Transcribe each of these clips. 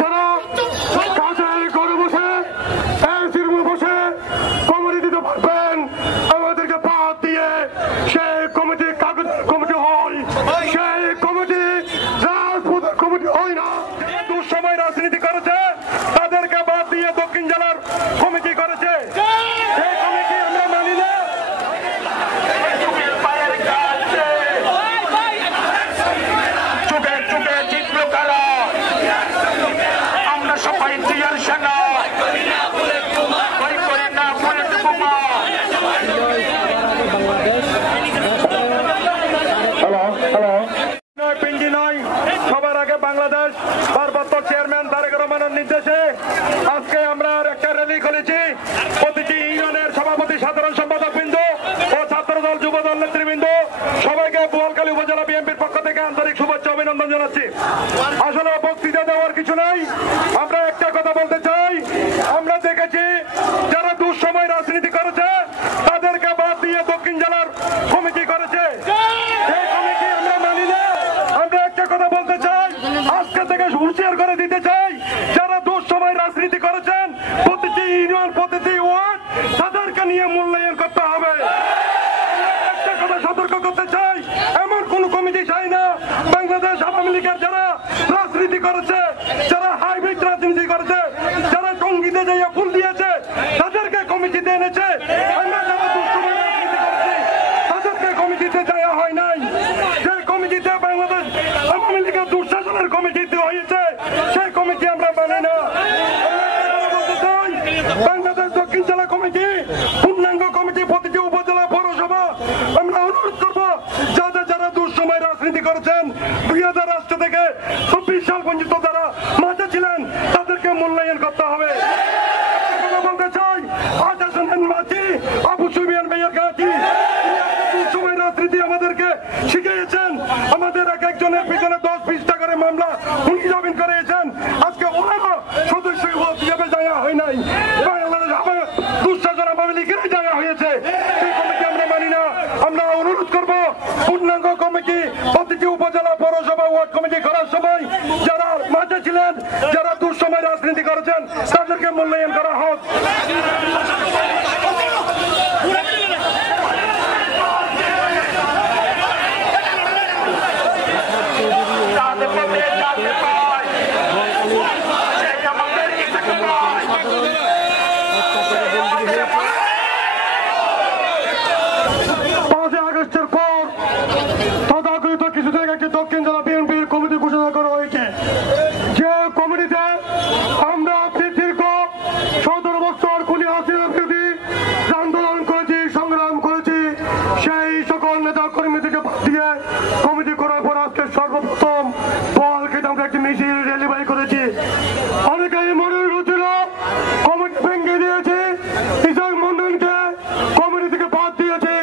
যারা কাজের ঘরে বসে এসির রুমে বসে কমিটি দিতে পারবেন, আমাদেরকে বাদ দিয়ে সেই কমিটি কাগজ কমিটি হয়, সেই কমিটি রাজপথের কমিটি হয় না। দুঃসময় রাজনীতি করেছে তাদেরকে বাদ দিয়ে দক্ষিণ জেলার কমিটি করেছে, সেই কমিটি আমরা মানি না। সবার আগে বাংলাদেশ ভারপ্রাপ্ত চেয়ারম্যান তারেক রহমানের নির্দেশে আজকে আমরা একটা র্যালি করেছি। প্রতিটি ইউনিয়নের সভাপতি, সাধারণ সম্পাদক বৃন্দ ও ছাত্রদল, যুবদল নেতৃবৃন্দ সবাইকে বোয়ালখালী উপজেলা বিএনপির পক্ষ থেকে আন্তরিক শুভেচ্ছা অভিনন্দন জানাচ্ছি। আসলে বক্তৃতা দেওয়ার কিছু নাই, আমরা একটা কথা বলতে চাই। আমরা দেখেছি যারা দুঃসময় রাজনীতি করেছে তাদেরকে বাদ দিয়ে দক্ষিণ জেলার কমিটি করেছে, সেই কমিটি আমরা মানি না। আমরা একটা কথা বলতে চাই, আজকে থেকে হুঁশিয়ার করে দিতে চাই, যারা দুঃসময় রাজনীতি করেছেন প্রতিটি ইউনিয়ন, প্রতিটি ওয়ার্ড তাদেরকে নিয়ে মূল্যায়ন করতে হবে। একটা কথা সতর্ক করতে চাই, এমন কোন কমিটি চাই না। বাংলাদেশ আওয়ামী লীগের যারা রাজনীতি করেছে, যারা হাইব্রিড রাজনীতি করেছে, যারা টঙ্গিতে যাইয়া ফুল দিয়েছে তাদেরকে কমিটিতে এনেছে। আমরা যারা দুঃসময় রাজনীতি করেছি তাদেরকে কমিটিতে যাওয়া হয় নাই। যে কমিটিতে বাংলাদেশ আওয়ামী লীগের দুঃশাসনের কমিটিতে হয়েছে সেই কমিটি আমরা মানি না। বাংলাদেশ দক্ষিণ জেলা কমিটি, পূর্ণাঙ্গ কমিটি, প্রতিটি উপজেলা পৌরসভা আমরা অনুরোধ করবো যাদের যারা দুঃসময় রাজনীতি করেছেন 2008 থেকে 24 সাল পর্যন্ত যারা মাঠে ছিলেন তাদেরকে মূল্যায়ন করতে হবে। বলতে চাই, মাঝি আবু সুফিয়ান ভাইয়ের কাছে দুঃসময় রাজনীতি আমাদেরকে শিখিয়েছেন। আমাদের এক একজনের পিছনে 10-20টা করে মামলা উনি জামিন করেছেন। আজকে ওনারও সদস্য হিসেবে জায়গা হয় নাই, দুঃশাসন আওয়ামী লীগের জায়গা হয়েছে। সেই কমিটি আমরা মানি না। আমরা অনুরোধ করব পূর্ণাঙ্গ কমিটি, প্রতিটি উপজেলা পৌরসভা ওয়ার্ড কমিটি করার সময় যারা মাঝে ছিলেন, যারা দুঃসময় রাজনীতি করেছেন তাদেরকে মূল্যায়ন করা হোক। কিছুদিন আগে দক্ষিণ জেলা বিএনপির কমিটি ঘোষণা করা হয়েছে, যে কমিটিতে আমরা দীর্ঘ 17 বছর খুনি হাসিনা বিরোধী আন্দোলন করেছি, সংগ্রাম করেছি। সেই সকল নেতা কর্মীদেরকে বাদ দিয়ে কমিটি করার পর আজকে সর্বপ্রথম বোয়ালখালীতে আমরা একটি মিছিল র্যালি বাই করেছি। অনেকেই মনে হচ্ছিল কমিটি ভেঙে দিয়েছি, ইসাক মন্ডলকে কমিটি থেকে বাদ দিয়েছি,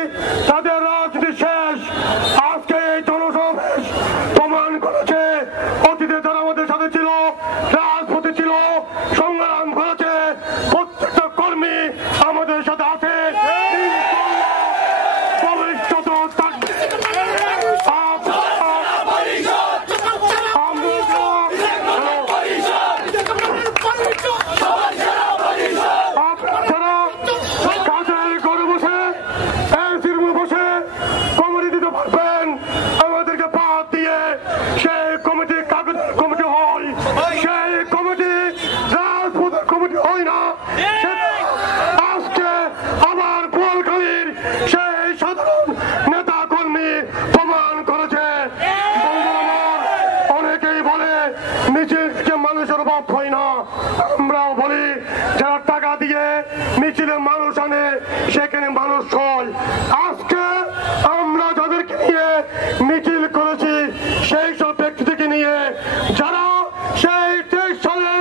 তাদের রাজনীতি শেষ। আজকে এই জনসমাবেশ প্রমাণ করেছে অতীতে যারা আমাদের সাথে ছিল, রাজপথে ছিল, সংগ্রাম করেছে, প্রত্যেকটা কর্মী আমাদের সাথে আছে, ভবিষ্যতেও থাকবে। কাজের ঘরে বসে এসির রুমে বসে কমিটি দিতে পারবেন, আমাদেরকে বাদ দিয়ে সেই কমিটি কাগজ কমিটি হয়, সেই কমিটি রাজপথের কমিটি হয় না। আজকে আবার বোয়ালখালীর সেই সাধারণ নেতা কর্মী প্রমাণ করেছে। অনেকেই বলে মিছিলকে মানুষের অভাব হয় না, আমরাও বলি যারা টাকা দিয়ে মিছিলে মানুষ আনে সেখানে মানুষ হয়। আজকে আমরা যাদেরকে নিয়ে মিছিল করেছি সেই সব ব্যক্তি থেকে নিয়ে যারা সেই 23 সালে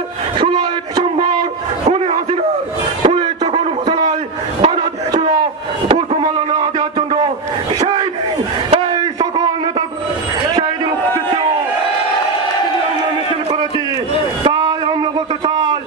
16 ডিসেম্বর খুনি হাসিনার পুলিশ যখন উপজেলায় বাধা দিয়েছিল পুষ্পমাল্য না দেওয়ার জন্য, সেই দিন এই সকল নেতা সেই দিন উপস্থিত ছিল, আমরা মিছিল করেছি। তাই আমরা বলতে চাই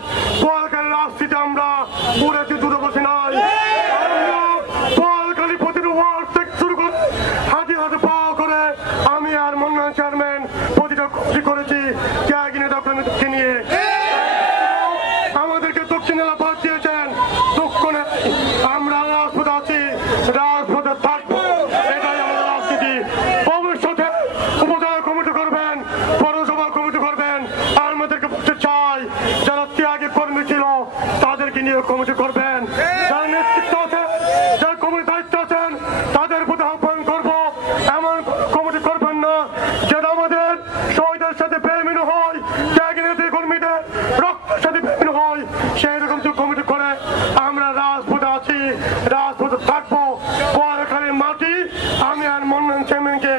আপনাদেরকে বলতে চাই, যারা ত্যাগী কর্মী ছিল তাদেরকে নিয়ে কমিটি করবেন, যারা নেতৃত্ব আছে, যারা কমিটির দায়িত্ব আছেন তাদের প্রতি আহ্বান করবো এমন কমিটি করবেন না যেটা আমাদের শহীদের সাথে বেমিন হয়, ত্যাগী নেত্রী কর্মীদের রক্তের সাথে বেমিন হয়। সেই রকম কমিটি করে আমরা রাজপথে আছি, রাজপথে থাকবো। পয়ারখালীর মাটি আমি আর মন্নান চেয়ারম্যানকে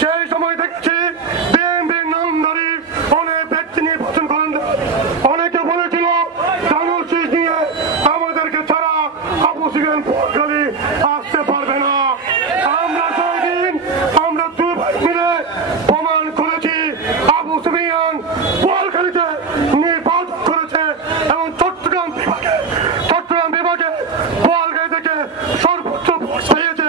সেই সময় দেখছি বিএনপির নামধারী অনেক ব্যক্তি নির্বাচন করেন। অনেকে বলেছিল ধানুশীষ নিয়ে আমাদেরকে ছাড়া আবু সুফিয়ান পয়ারখালী আসতে পারবে না। আমরা সেদিন আমরা দুই ভাই মিলে প্রমাণ করেছি আবু সুফিয়ান পয়ারখালীতে নির্বাচন করেছে এবং চট্টগ্রাম বিভাগে পয়ারখালী থেকে সর্বোচ্চ ভোট পেয়েছে।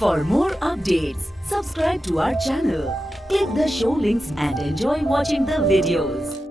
For more updates, subscribe to our channel, click the show links and enjoy watching the videos.